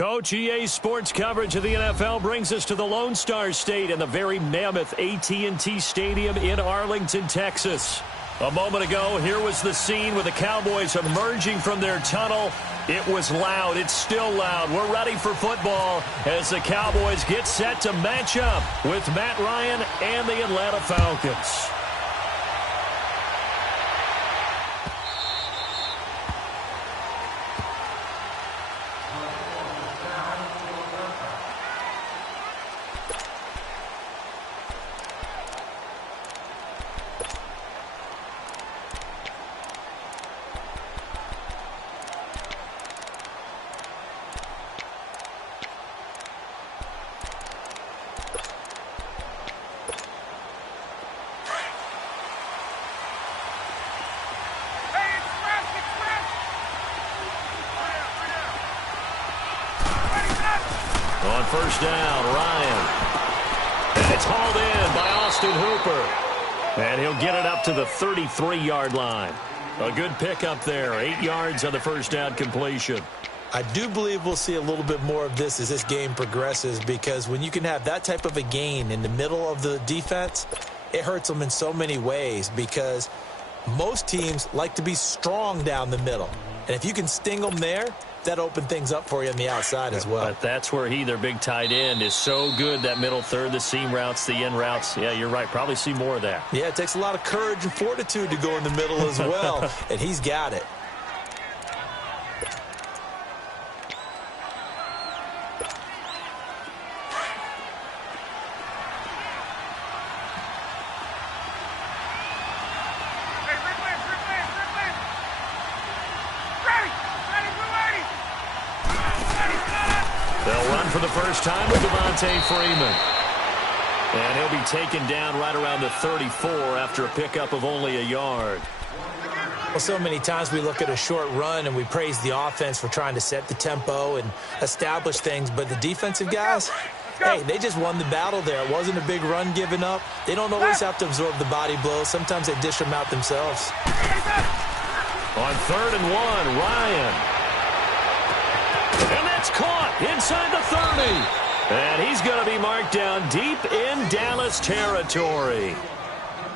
Coach, EA Sports coverage of the NFL brings us to the Lone Star State and the very mammoth AT&T Stadium in Arlington, Texas. A moment ago, here was the scene with the Cowboys emerging from their tunnel. It was loud. It's still loud. We're ready for football as the Cowboys get set to match up with Matt Ryan and the Atlanta Falcons. On first down, Ryan. And it's hauled in by Austin Hooper. And he'll get it up to the 33-yard line. A good pickup there. 8 yards on the first down completion. I do believe we'll see a little bit more of this as this game progresses, because when you can have that type of a gain in the middle of the defense, it hurts them in so many ways, because most teams like to be strong down the middle. And if you can sting them there, that opened things up for you on the outside as well. But that's where their big tight end, is so good, that middle third, the seam routes, the in routes. Yeah, you're right. Probably see more of that. Yeah, it takes a lot of courage and fortitude to go in the middle as well, and he's got it. They'll run for the first time with Devontae Freeman. And he'll be taken down right around the 34 after a pickup of only a yard. Well, so many times we look at a short run and we praise the offense for trying to set the tempo and establish things, but the defensive guys, hey, they just won the battle there. It wasn't a big run given up. They don't always have to absorb the body blows. Sometimes they dish them out themselves. On 3rd and 1, Ryan. And that's caught inside the 30. And he's going to be marked down deep in Dallas territory.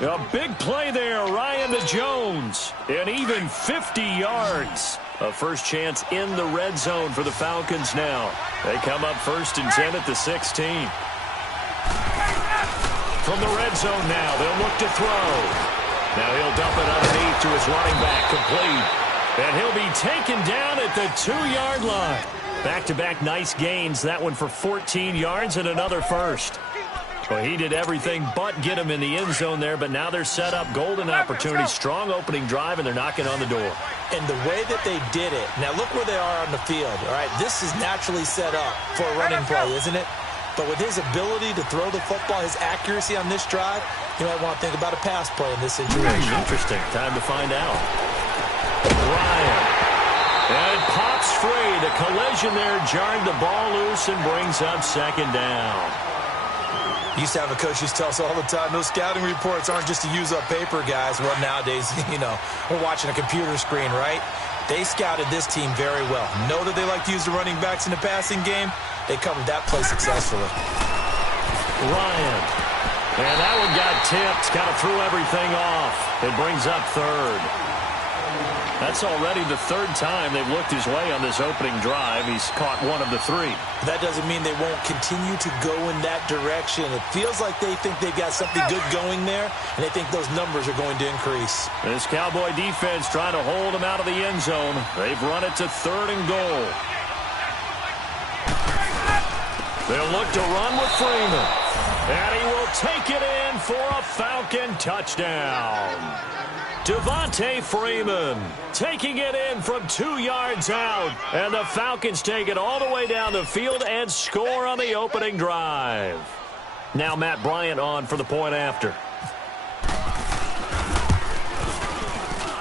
A big play there, Ryan to Jones. And even 50 yards. A first chance in the red zone for the Falcons now. They come up 1st and 10 at the 16. From the red zone now, they'll look to throw. Now he'll dump it underneath to his running back, complete. And he'll be taken down at the 2-yard line. Back-to-back nice gains. That one for 14 yards and another first. Well, he did everything but get him in the end zone there, but now they're set up. Golden opportunity, strong opening drive, and they're knocking on the door. And the way that they did it, now look where they are on the field. All right, this is naturally set up for a running play, isn't it? But with his ability to throw the football, his accuracy on this drive, you might want to think about a pass play in this situation. Interesting. Time to find out. Ryan. And it pops free. The collision there jarred the ball loose and brings up 2nd down. Used to have a coach used to tell us all the time, those scouting reports aren't just to use up paper, guys. Well, nowadays, we're watching a computer screen, right? They scouted this team very well. Know that they like to use the running backs in the passing game. They covered that play successfully. Ryan. And that one got tipped. Kind of threw everything off. It brings up 3rd. That's already the 3rd time they've looked his way on this opening drive. He's caught 1 of the 3. That doesn't mean they won't continue to go in that direction. It feels like they think they've got something good going there, and they think those numbers are going to increase. This Cowboy defense trying to hold him out of the end zone. They've run it to 3rd and goal. They'll look to run with Freeman. And he will take it in for a Falcon touchdown. Devontae Freeman taking it in from 2 yards out. And the Falcons take it all the way down the field and score on the opening drive. Now Matt Bryant on for the point after.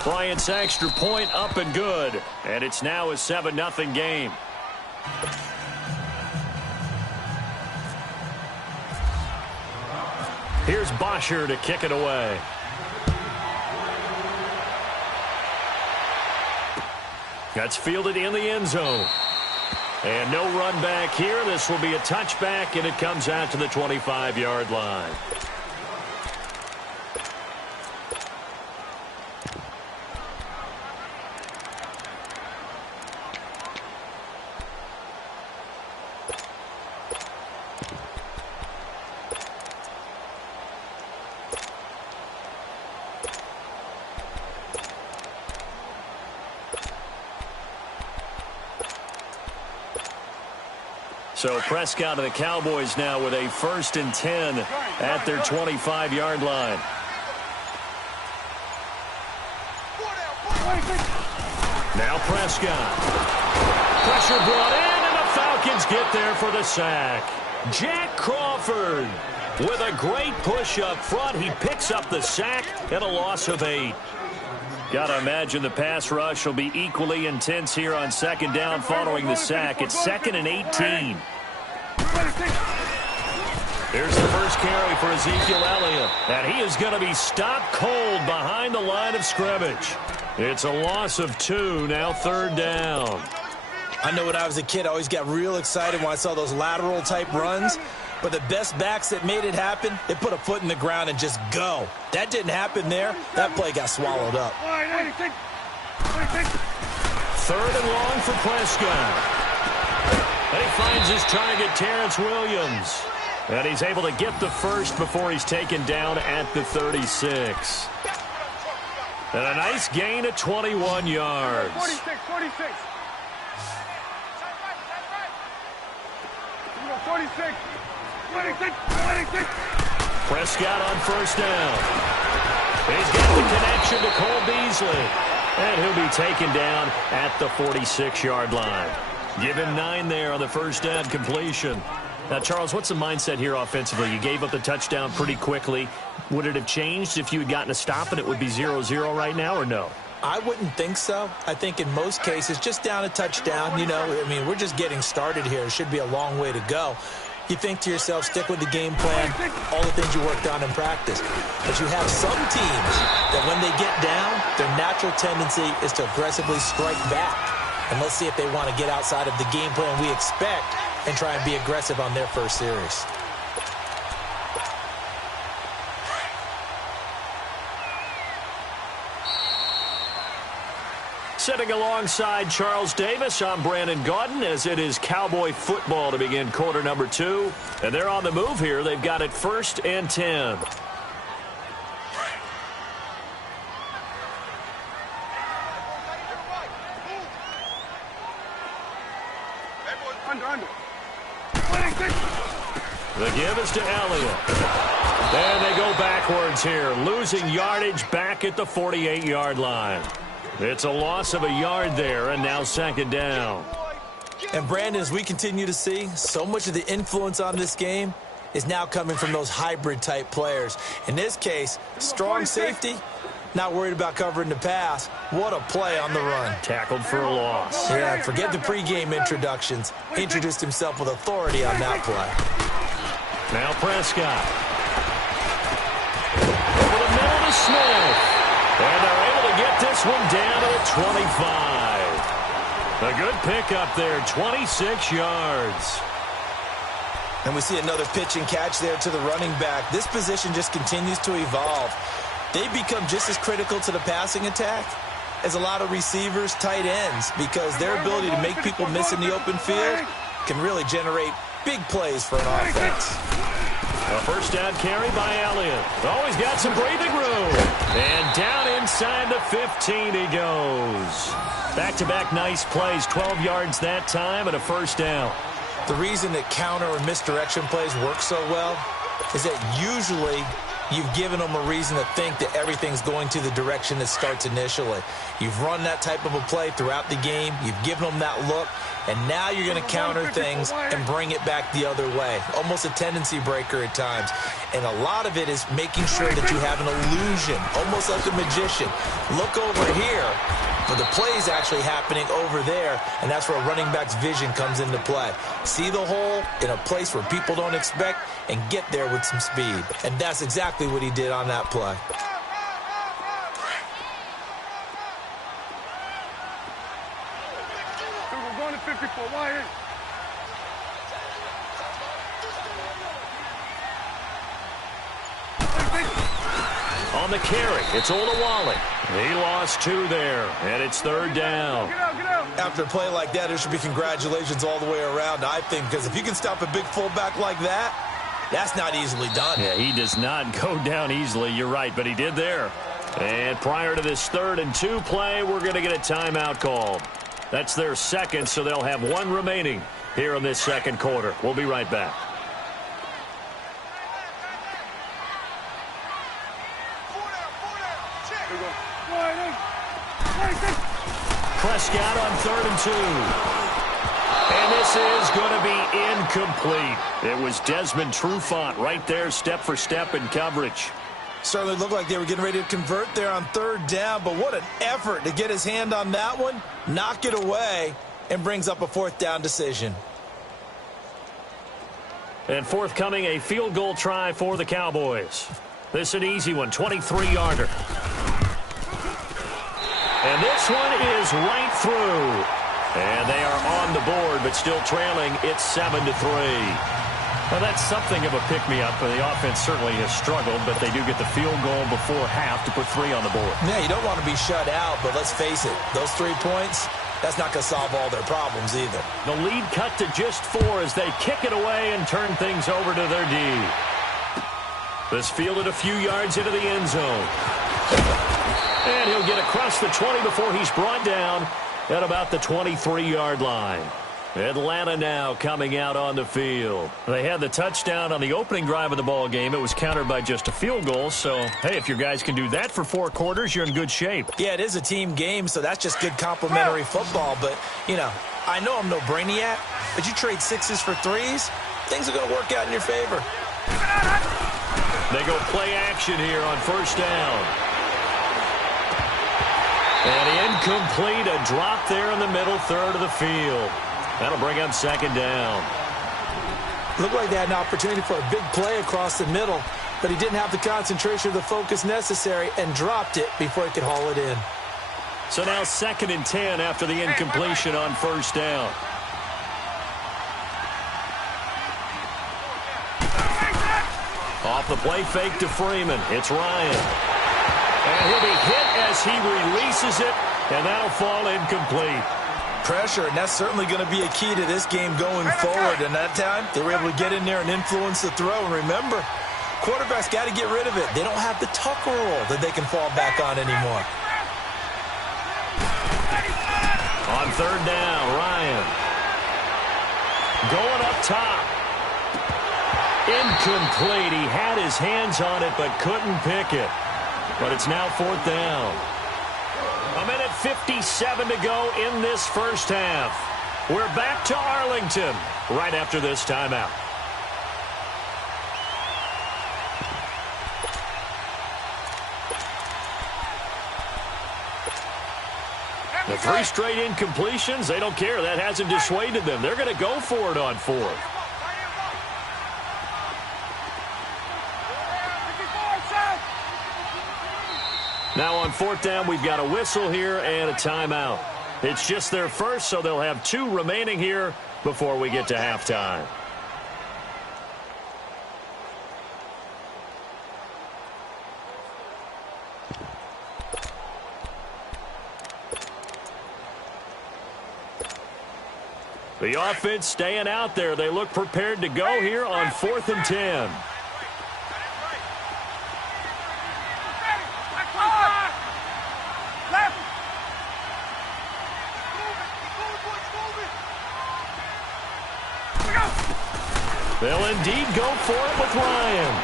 Bryant's extra point up and good. And it's now a 7-0 game. Here's Bosher to kick it away. That's fielded in the end zone. And no run back here. This will be a touchback, and it comes out to the 25-yard line. So Prescott and the Cowboys now with a 1st and 10 at their 25-yard line. Now Prescott. Pressure brought in, and the Falcons get there for the sack. Jack Crawford with a great push up front. He picks up the sack and a loss of 8. Got to imagine the pass rush will be equally intense here on 2nd down following the sack. It's 2nd and 18. Here's the first carry for Ezekiel Elliott, and he is going to be stopped cold behind the line of scrimmage. It's a loss of 2, now 3rd down. I know when I was a kid, I always got real excited when I saw those lateral-type runs. But the best backs that made it happen, they put a foot in the ground and just go. That didn't happen there. That play got swallowed up. 3rd and long for Prescott. And he finds his target, Terrence Williams. And he's able to get the first before he's taken down at the 36. And a nice gain of 21 yards. 46. 46. Prescott on 1st down. He's got the connection to Cole Beasley. And he'll be taken down at the 46-yard line. Give him 9 there on the 1st down completion. Now, Charles, what's the mindset here offensively? You gave up the touchdown pretty quickly. Would it have changed if you had gotten a stop and it would be 0-0 right now, or no? I wouldn't think so. I think in most cases, just down a touchdown, we're just getting started here. It should be a long way to go. You think to yourself, stick with the game plan, all the things you worked on in practice. But you have some teams that when they get down, their natural tendency is to aggressively strike back. And let's see if they want to get outside of the game plan we expect and try and be aggressive on their first series. Sitting alongside Charles Davis, I'm Brandon Gaudin, as it is Cowboy football to begin quarter number 2. And they're on the move here. They've got it 1st and 10. The give is to Elliott. And they go backwards here, losing yardage back at the 48-yard line. It's a loss of a yard there, and now 2nd down. And Brandon, as we continue to see, so much of the influence on this game is now coming from those hybrid-type players. In this case, strong safety, not worried about covering the pass. What a play on the run. Tackled for a loss. Yeah, forget the pregame introductions. Introduced himself with authority on that play. Now Prescott. Over the middle to Smith. And they're able to get this one down to the 25. A good pickup there, 26 yards. And we see another pitch and catch there to the running back. This position just continues to evolve. They become just as critical to the passing attack as a lot of receivers, tight ends, because their ability to make people miss in the open field can really generate big plays for an offense. A 1st down carry by Elliott. Always got some breathing room. And down inside the 15 he goes. Back-to-back nice plays, 12 yards that time and a 1st down. The reason that counter or misdirection plays work so well is that usually you've given them a reason to think that everything's going to the direction it starts initially. You've run that type of a play throughout the game. You've given them that look. And now you're going to counter things and bring it back the other way. Almost a tendency breaker at times. And a lot of it is making sure that you have an illusion, almost like a magician. Look over here, but the play is actually happening over there, and that's where a running back's vision comes into play. See the hole in a place where people don't expect and get there with some speed. And that's exactly what he did on that play. We're going to 54. Why? On the carry, it's Olawale. He lost 2 there, and it's 3rd down. After a play like that, there should be congratulations all the way around, I think, because if you can stop a big fullback like that, that's not easily done. Yeah, he does not go down easily. You're right, but he did there. And prior to this 3rd and 2 play, we're going to get a timeout called. That's their second, so they'll have 1 remaining here in this second quarter. We'll be right back. Prescott on 3rd and 2. And this is going to be incomplete. It was Desmond Trufant right there, step for step in coverage. Certainly looked like they were getting ready to convert there on 3rd down, but what an effort to get his hand on that one, knock it away, and brings up a 4th down decision. And forthcoming, a field goal try for the Cowboys. This is an easy one, 23-yarder. And this one is right through. And they are on the board, but still trailing. It's 7-3. Well, that's something of a pick-me-up. The offense certainly has struggled, but they do get the field goal before half to put 3 on the board. Yeah, you don't want to be shut out, but let's face it, those 3 points, that's not going to solve all their problems either. The lead cut to just 4 as they kick it away and turn things over to their D. This fielded a few yards into the end zone. And he'll get across the 20 before he's brought down at about the 23-yard line. Atlanta now coming out on the field. They had the touchdown on the opening drive of the ball game. It was countered by just a field goal. So, hey, if your guys can do that for 4 quarters, you're in good shape. Yeah, it is a team game, so that's just good complimentary football. But, you know, I know I'm no brainiac, but you trade 6s for 3s, things are going to work out in your favor. They go play action here on 1st down. And incomplete, a drop there in the middle third of the field. That'll bring up 2nd down. Looked like they had an opportunity for a big play across the middle, but he didn't have the concentration or the focus necessary and dropped it before he could haul it in. So now 2nd and 10 after the incompletion on 1st down. Off the play fake to Freeman. It's Ryan. And he'll be hit as he releases it, and that'll fall incomplete. Pressure, and that's certainly going to be a key to this game going forward. And that time, they were able to get in there and influence the throw. And remember, quarterbacks got to get rid of it. They don't have the tuck rule that they can fall back on anymore. On 3rd down, Ryan. Going up top. Incomplete. He had his hands on it but couldn't pick it. But it's now 4th down. 1:57 to go in this first half. We're back to Arlington right after this timeout. The 3 straight incompletions, they don't care. That hasn't dissuaded them. They're going to go for it on 4th. Now on 4th down, we've got a whistle here and a timeout. It's just their first, so they'll have 2 remaining here before we get to halftime. The offense staying out there. They look prepared to go here on 4th and 10. They'll indeed go for it with Ryan.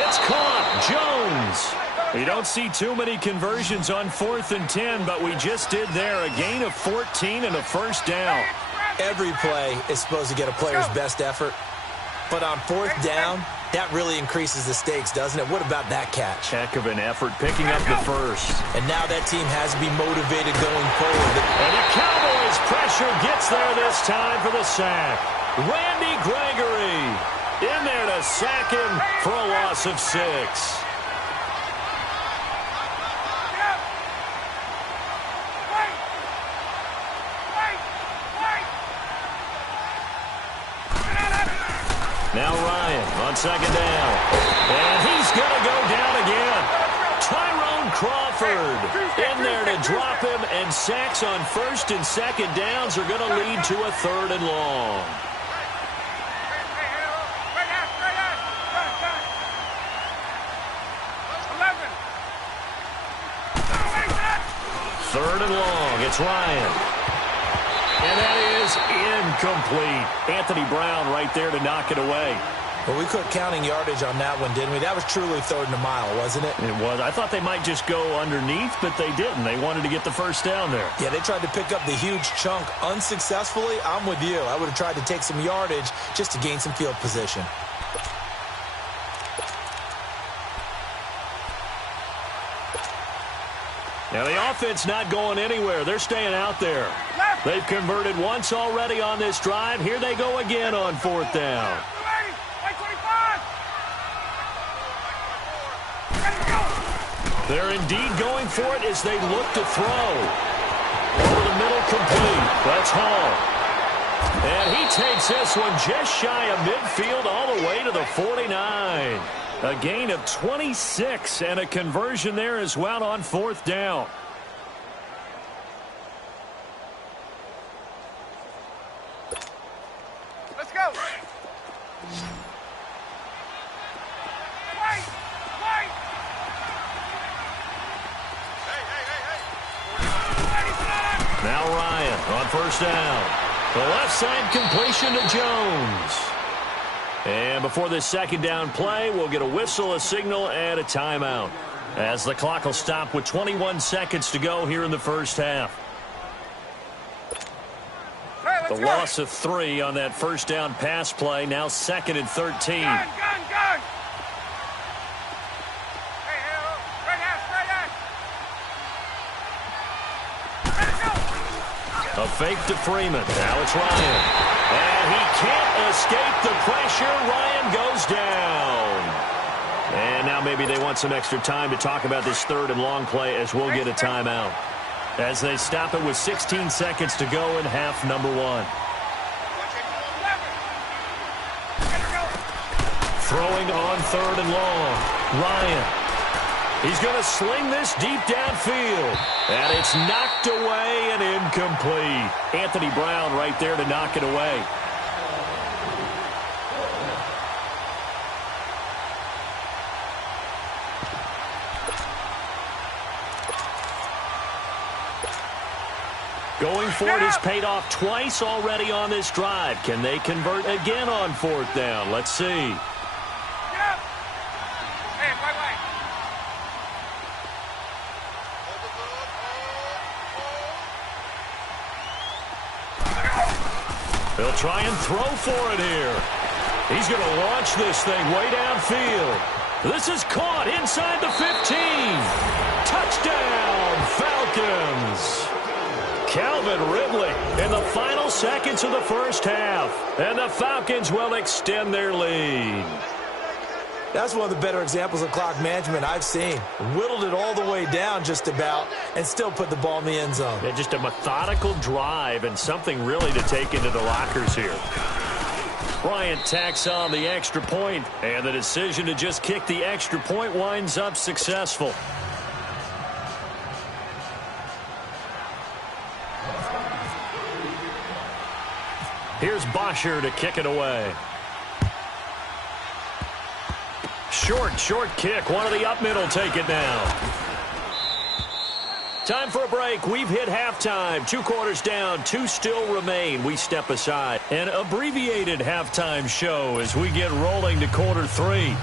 It's caught. Jones. You don't see too many conversions on 4th and 10, but we just did there. A gain of 14 and a 1st down. Every play is supposed to get a player's best effort, but on 4th down, that really increases the stakes, doesn't it? What about that catch? Heck of an effort picking up the first. And now that team has to be motivated going forward. And the Cowboys pressure gets there this time for the sack. Randy Gregory in there to sack him for a loss of 6. Now Ryan on 2nd down. And he's going to go down again. Stafford in there to drop him, and sacks on first and second downs are going to lead to a 3rd and long. Third and long. It's Ryan. And that is incomplete. Anthony Brown right there to knock it away. Well, we quit counting yardage on that one, didn't we? That was truly 3rd and a mile, wasn't it? It was. I thought they might just go underneath, but they didn't. They wanted to get the first down there. Yeah, they tried to pick up the huge chunk unsuccessfully. I'm with you. I would have tried to take some yardage just to gain some field position. Now, the offense not going anywhere. They're staying out there. They've converted once already on this drive. Here they go again on 4th down. They're indeed going for it as they look to throw. Over the middle, complete. That's Hall. And he takes this one just shy of midfield all the way to the 49. A gain of 26 and a conversion there as well on 4th down. Let's go. Now Ryan on 1st down. The left side completion to Jones. And before this 2nd down play, we'll get a whistle, a signal, and a timeout, as the clock will stop with 21 seconds to go here in the 1st half. The loss of 3 on that 1st down pass play. Now 2nd and 13. Gun. A fake to Freeman. Now it's Ryan. And he can't escape the pressure. Ryan goes down. And now maybe they want some extra time to talk about this 3rd and long play, as we'll get a timeout, as they stop it with 16 seconds to go in half number 1. Throwing on 3rd and long. Ryan. He's going to sling this deep downfield. And it's knocked away and incomplete. Anthony Brown right there to knock it away. Going for it has paid off twice already on this drive. Can they convert again on 4th down? Let's see. They'll try and throw for it here. He's going to launch this thing way downfield. This is caught inside the 15. Touchdown, Falcons. Calvin Ridley in the final seconds of the 1st half. And the Falcons will extend their lead. That's one of the better examples of clock management I've seen. Whittled it all the way down just about and still put the ball in the end zone. Yeah, just a methodical drive and something really to take into the lockers here. Bryant tacks on the extra point, and the decision to just kick the extra point winds up successful. Here's Bosher to kick it away. Short kick. One of the up middle take it now. Time for a break. We've hit halftime. 2 quarters down. 2 still remain. We step aside. An abbreviated halftime show as we get rolling to quarter 3.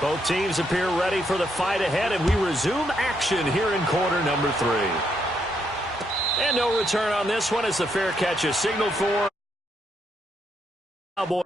Both teams appear ready for the fight ahead, and we resume action here in quarter number 3. And no return on this one as the fair catch is signaled for. Cowboys.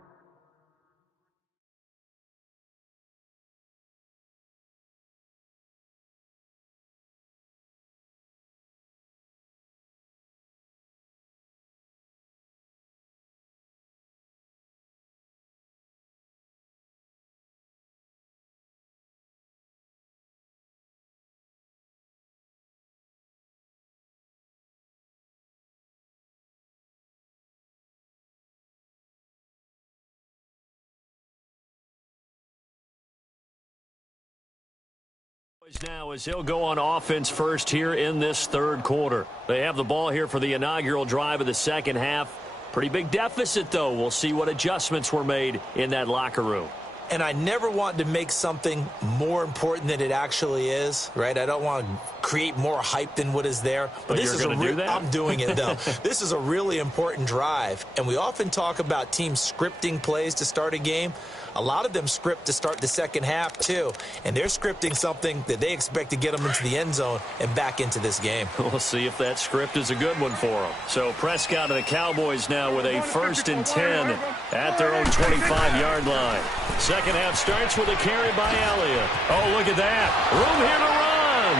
Now as he'll go on offense first here in this third quarter. They have the ball here for the inaugural drive of the second half. Pretty big deficit, though. We'll see what adjustments were made in that locker room. And I never want to make something more important than it actually is, right? I don't want to create more hype than what is there. But this is going to do that? I'm doing it, though. This is a really important drive. And we often talk about teams scripting plays to start a game. A lot of them script to start the second half, too. And they're scripting something that they expect to get them into the end zone and back into this game. We'll see if that script is a good one for them. So Prescott and the Cowboys now with a 1st and 10 at their own 25-yard line. Second half starts with a carry by Elliott. Oh, look at that. Room here to run.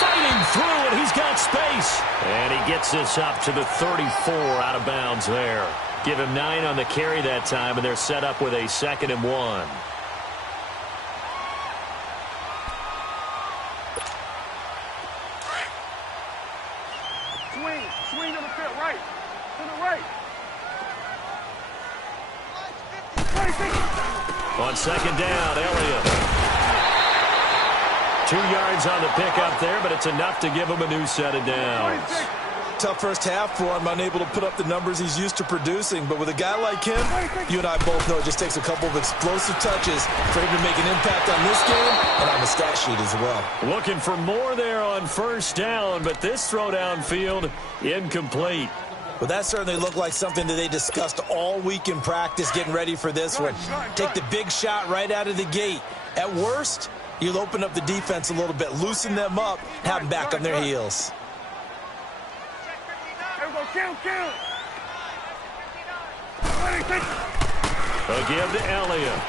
Fighting through, and he's got space. And he gets this up to the 34 out of bounds there. Give him 9 on the carry that time, and they're set up with a 2nd and 1. Swing to the field, right. To the right. On 2nd down, Elliott. 2 yards on the pickup there, but it's enough to give him a new set of downs. Tough first half for him, unable to put up the numbers he's used to producing. But with a guy like him, you and I both know it just takes a couple of explosive touches for him to make an impact on this game and on the stat sheet as well. Looking for more there on 1st down, but this throw downfield incomplete. Well, that certainly looked like something that they discussed all week in practice getting ready for this one. Take the big shot right out of the gate. At worst, you'll open up the defense a little bit, loosen them up, have them back on their heels. Kill. A give to Elliott.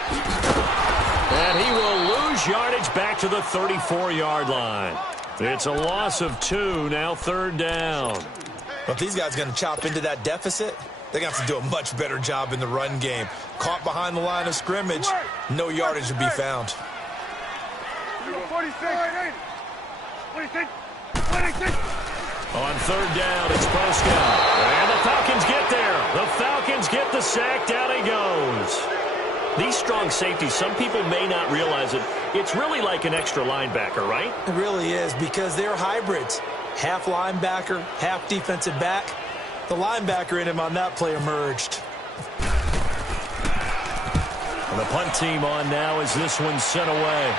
And he will lose yardage back to the 34-yard line. It's a loss of 2, now 3rd down. Well, if these guys are going to chop into that deficit, they're going to have to do a much better job in the run game. Caught behind the line of scrimmage, no yardage would be found. 46. On 3rd down, it's Prescott. And the Falcons get there. The Falcons get the sack. Down he goes. These strong safeties, some people may not realize it. It's really like an extra linebacker, right? It really is, because they're hybrids. Half linebacker, half defensive back. The linebacker in him on that play emerged. And the punt team on now as this one's sent away.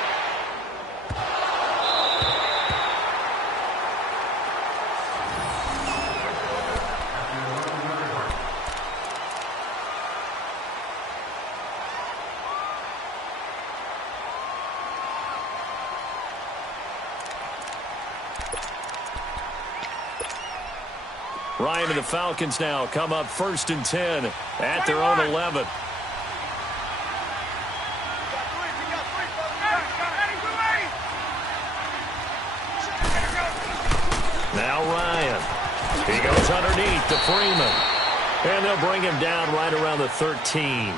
Ryan and the Falcons now come up 1st and 10 at their own 11. Now Ryan. He goes underneath to Freeman. And they'll bring him down right around the 13.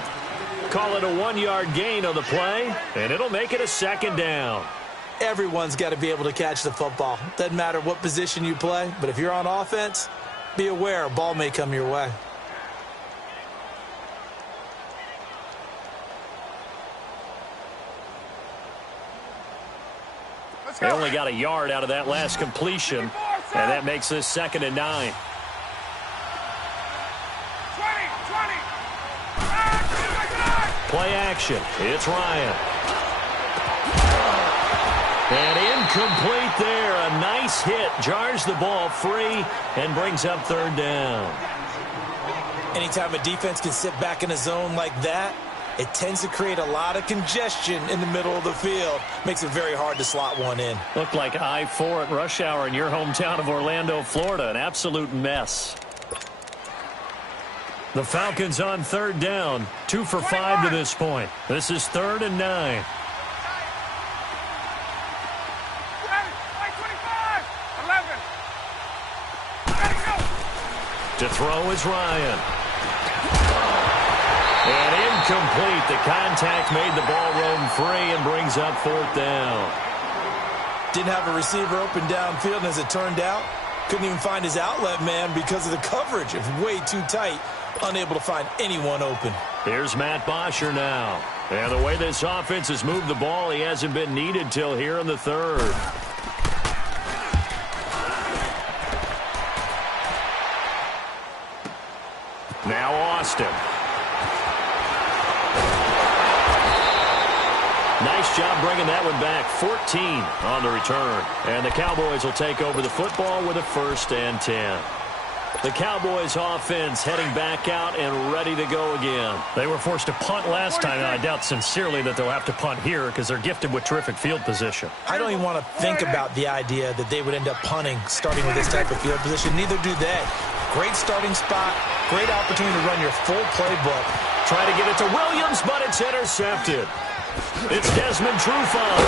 Call it a 1-yard gain on the play, and it'll make it a 2nd down. Everyone's got to be able to catch the football. Doesn't matter what position you play, but if you're on offense, be aware a ball may come your way. They only got a yard out of that last completion, and that makes this 2nd and 9. Play action. It's Ryan. And incomplete there. A nice hit. Jars the ball free and brings up 3rd down. Anytime a defense can sit back in a zone like that, it tends to create a lot of congestion in the middle of the field. Makes it very hard to slot one in. Looked like I-4 at rush hour in your hometown of Orlando, Florida. An absolute mess. The Falcons on 3rd down. 2 for 5 to this point. This is 3rd and 9. To throw is Ryan. And incomplete. The contact made the ball roam free and brings up 4th down. Didn't have a receiver open downfield, and as it turned out, couldn't even find his outlet man because of the coverage. It was way too tight. Unable to find anyone open. Here's Matt Bosher now. And the way this offense has moved the ball, he hasn't been needed till here in the third. Now Austin. Nice job bringing that one back. 14 on the return. And the Cowboys will take over the football with a 1st and 10. The Cowboys offense heading back out and ready to go again. They were forced to punt last time, and I doubt sincerely that they'll have to punt here because they're gifted with terrific field position. I don't even want to think about the idea that they would end up punting starting with this type of field position. Neither do they. Great starting spot, great opportunity to run your full playbook. Try to get it to Williams, but it's intercepted. It's Desmond Trufant.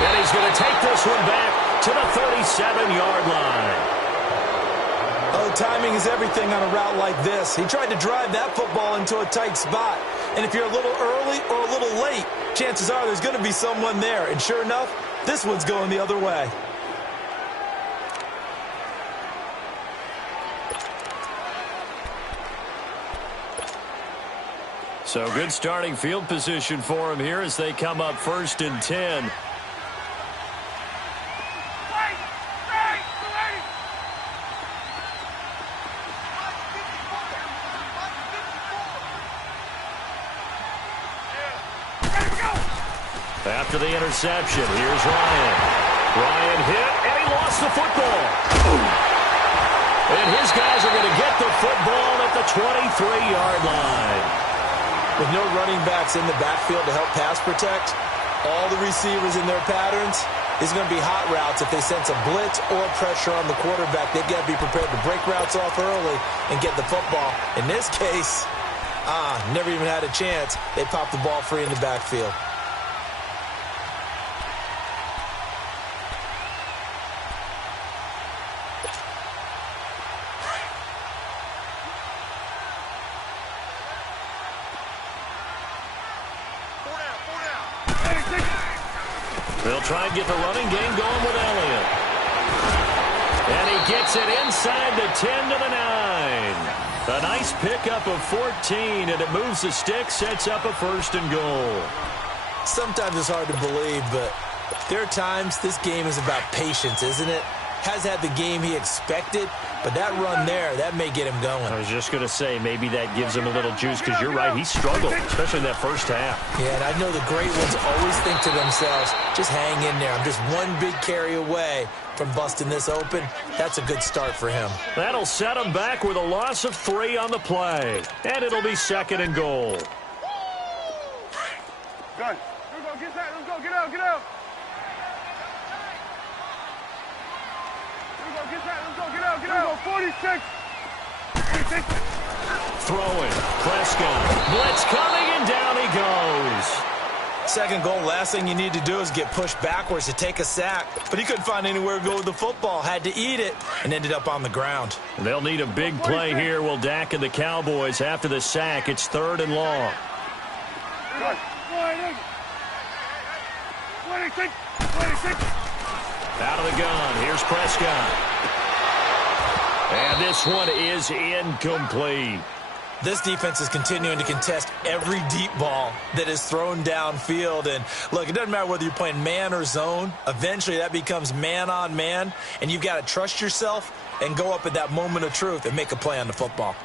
And he's going to take this one back to the 37-yard line. Oh, timing is everything on a route like this. He tried to drive that football into a tight spot. And if you're a little early or a little late, chances are there's going to be someone there. And sure enough, this one's going the other way. So good starting field position for him here as they come up 1st and 10. After the interception, here's Ryan. Ryan hit, and he lost the football. And his guys are going to get the football at the 23-yard line. With no running backs in the backfield to help pass protect, all the receivers in their patterns, it's going to be hot routes. If they sense a blitz or pressure on the quarterback, they've got to be prepared to break routes off early and get the football. In this case, never even had a chance. They popped the ball free in the backfield. They'll try and get the running game going with Elliott. And he gets it inside the 10 to the 9. A nice pickup of 14, and it moves the stick, sets up a 1st and goal. Sometimes it's hard to believe, but there are times this game is about patience, isn't it? Has had the game he expected, but that run there, that may get him going. I was just going to say, maybe that gives him a little juice because you're right, he struggled, especially in that first half. Yeah, and I know the great ones always think to themselves, just hang in there. I'm just one big carry away from busting this open. That's a good start for him. That'll set him back with a loss of 3 on the play. And it'll be 2nd and goal. Good. Let's go, get that. Let's go, get out, get out. Get that. Let's go, get out, get out. 46. 46. Throwing. Prescott. Blitz coming, and down he goes. 2nd goal, last thing you need to do is get pushed backwards to take a sack. But he couldn't find anywhere to go with the football. Had to eat it and ended up on the ground. They'll need a big play here. Will Dak and the Cowboys after the sack. It's 3rd and long. 26. 26. Out of the gun. Here's Prescott. And this one is incomplete. This defense is continuing to contest every deep ball that is thrown downfield. And, look, it doesn't matter whether you're playing man or zone. Eventually that becomes man on man, and you've got to trust yourself and go up at that moment of truth and make a play on the football.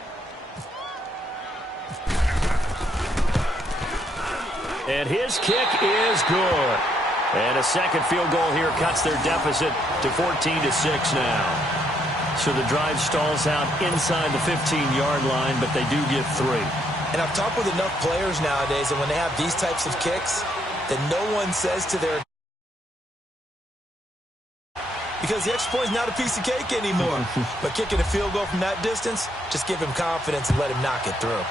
And his kick is good. And a 2nd field goal here cuts their deficit to 14-6 now. So the drive stalls out inside the 15-yard line, but they do get 3. And I've talked with enough players nowadays, and when they have these types of kicks, that no one says to their... Because the extra point is not a piece of cake anymore. But kicking a field goal from that distance, just give him confidence and let him knock it through.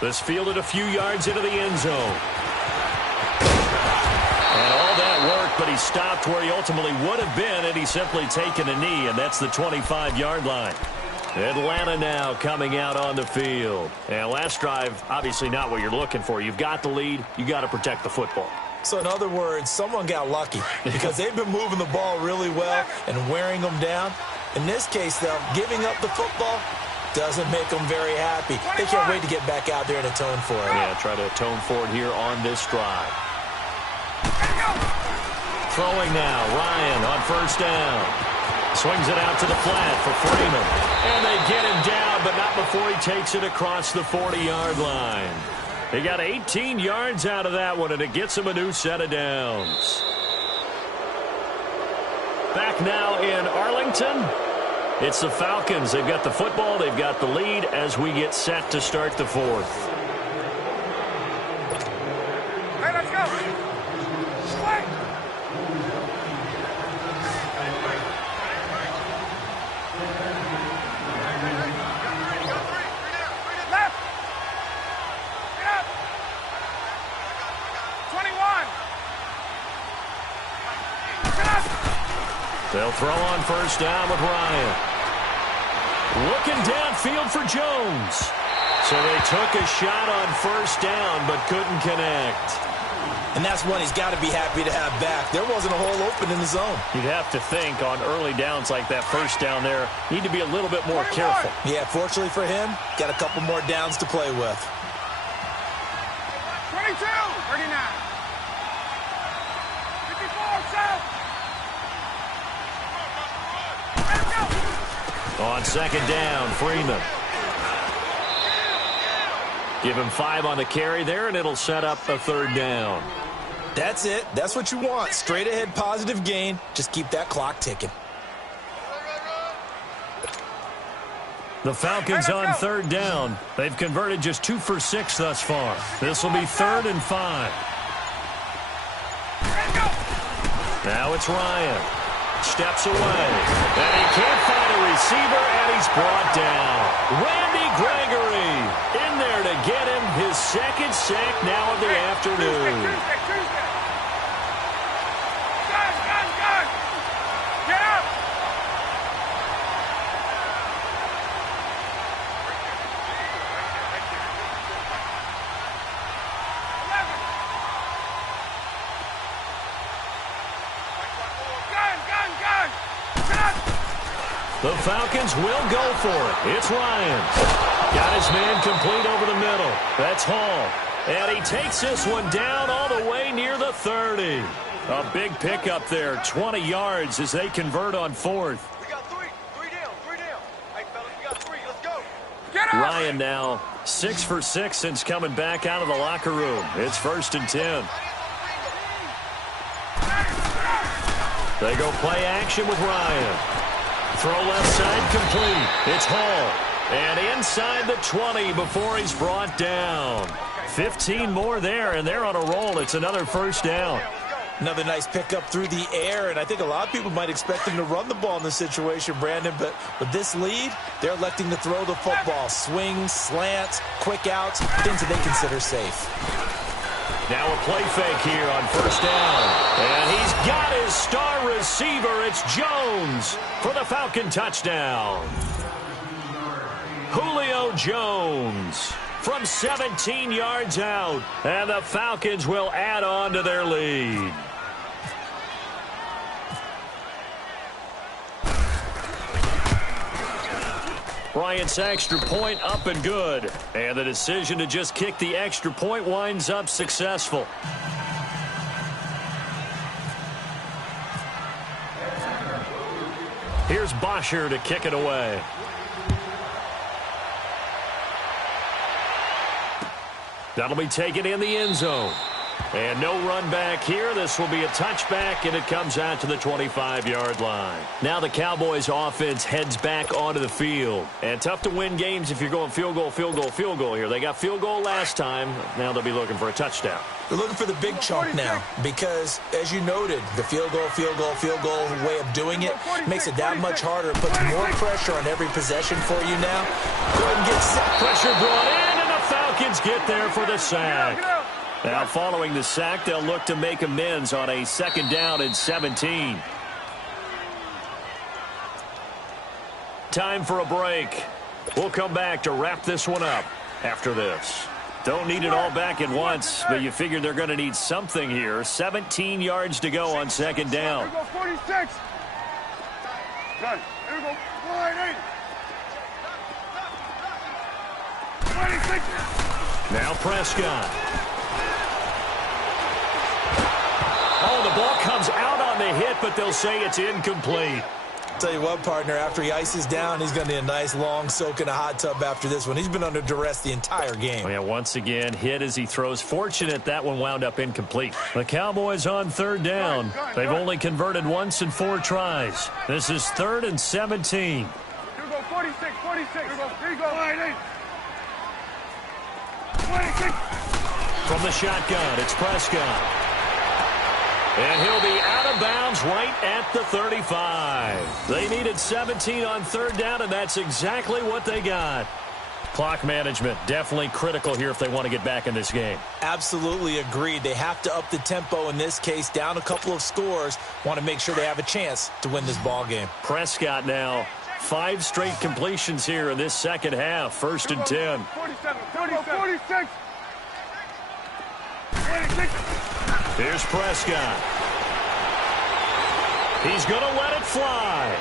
This fielded a few yards into the end zone. And all that worked, but he stopped where he ultimately would have been had he simply taken a knee, and that's the 25-yard line. Atlanta now coming out on the field. And last drive, obviously not what you're looking for. You've got the lead. You got to protect the football. So in other words, someone got lucky because they've been moving the ball really well and wearing them down. In this case, though, giving up the football, Doesn't make them very happy. They can't wait to get back out there and atone for it. Yeah, try to atone for it here on this drive. Throwing now, Ryan on first down. Swings it out to the flat for Freeman. And they get him down, but not before he takes it across the 40-yard line. He got 18 yards out of that one, and it gets him a new set of downs. Back now in Arlington. It's the Falcons. They've got the football. They've got the lead as we get set to start the fourth. Hey, let's go. Wait. Left. Get up. 21. Get up. They'll throw on first down with Ryan. Looking downfield for Jones. So they took a shot on first down but couldn't connect. And that's one he's got to be happy to have back. There wasn't a hole open in the zone. You'd have to think on early downs like that first down there, need to be a little bit more careful. Yeah, fortunately for him, got a couple more downs to play with. 22. 39. 54. South. On second down, Freeman. Give him 5 on the carry there, and it'll set up a third down. That's it. That's what you want. Straight ahead positive gain. Just keep that clock ticking. The Falcons on third down. They've converted just 2 for 6 thus far. This will be 3rd and 5. Now it's Ryan. Steps away. And he can't find a receiver, and he's brought down. Randy Gregory in there to get him his second sack now of the afternoon. Tuesday. Gun. Get up. Gun. Get up. The Falcons will go for it. It's Ryan. Got his man complete over the middle. That's Hall. And he takes this one down all the way near the 30. A big pickup there, 20 yards as they convert on 4th. We got 3. 3 down. Hey, fellas, we got 3. Let's go. Get up. Ryan now 6 for 6 since coming back out of the locker room. It's 1st and 10. They go play action with Ryan. Throw left side complete. It's Hall. And inside the 20 before he's brought down. 15 more there, and they're on a roll. It's another first down. Another nice pickup through the air, and I think a lot of people might expect him to run the ball in this situation, Brandon, but with this lead, they're electing to throw the football. Swings, slants, quick outs, things that they consider safe. Now a play fake here on first down. And he's got his star receiver. It's Jones for the Falcon touchdown. Julio Jones from 17 yards out. And the Falcons will add on to their lead. Bryant's extra point up and good. And the decision to just kick the extra point winds up successful. Here's Bosher to kick it away. That'll be taken in the end zone. And no run back here. This will be a touchback, and it comes out to the 25-yard line. Now the Cowboys offense heads back onto the field. And tough to win games if you're going field goal here. They got field goal last time. Now they'll be looking for a touchdown. They're looking for the big chunk now because, as you noted, the field goal way of doing it makes it that much harder. It puts more pressure on every possession for you now. Go ahead and get set. Pressure brought in, and the Falcons get there for the sack. Now, following the sack, they'll look to make amends on a 2nd down and 17. Time for a break. We'll come back to wrap this one up after this. Don't need it all back at once, but you figure they're going to need something here. 17 yards to go on 2nd down. Here we go, 46. Done. Here we go. 180. Now Prescott. Oh, the ball comes out on the hit, but they'll say it's incomplete. Tell you what, partner, after he ices down, he's going to need a nice long soak in a hot tub after this one. He's been under duress the entire game. Oh, yeah, once again, hit as he throws. Fortunate that one wound up incomplete. The Cowboys on third down. They've only converted once in 4 tries. This is 3rd and 17. Here we go, 46, 46. Here you go. 26. From the shotgun, it's Prescott. And he'll be out of bounds right at the 35. They needed 17 on third down, and that's exactly what they got. Clock management, definitely critical here if they want to get back in this game. Absolutely agreed. They have to up the tempo in this case, down a couple of scores. Want to make sure they have a chance to win this ball game. Prescott now, 5 straight completions here in this second half. 1st and 10. 47, 46. 26. Here's Prescott. He's going to let it fly.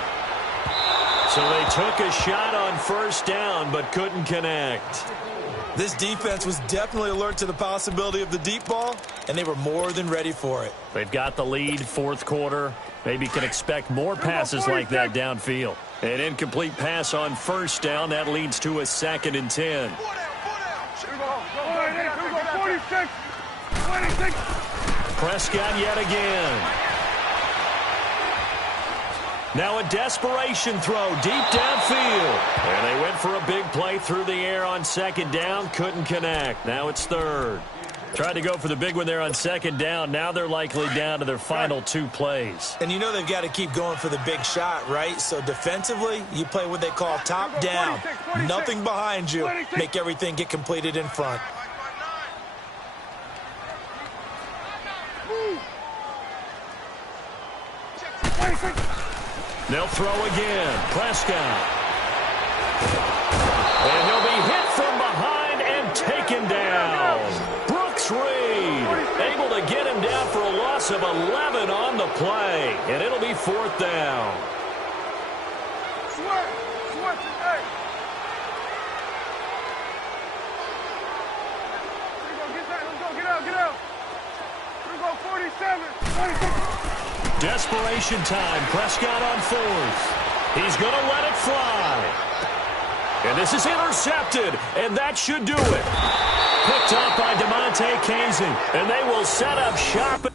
So they took a shot on 1st down, but couldn't connect. This defense was definitely alert to the possibility of the deep ball, and they were more than ready for it. They've got the lead, 4th quarter. Maybe can expect more passes like that downfield. An incomplete pass on 1st down. That leads to a 2nd and 10. Here we go, 46, 26. Prescott yet again. Now a desperation throw deep downfield. And they went for a big play through the air on 2nd down. Couldn't connect. Now it's 3rd. Tried to go for the big one there on 2nd down. Now they're likely down to their final 2 plays. And you know they've got to keep going for the big shot, right? So defensively, you play what they call top down. Nothing behind you. Make everything get completed in front. They'll throw again. Prescott. And he'll be hit from behind and taken down. Brooks Reed able to get him down for a loss of 11 on the play. And it'll be 4th down. Sweat, hey. Here we go, get that, let's go, get out. Here we go, 47, 26. Desperation time. Prescott on 4th. He's going to let it fly. And this is intercepted, and that should do it. Picked up by DeMonte Casey, and they will set up shop.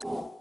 go.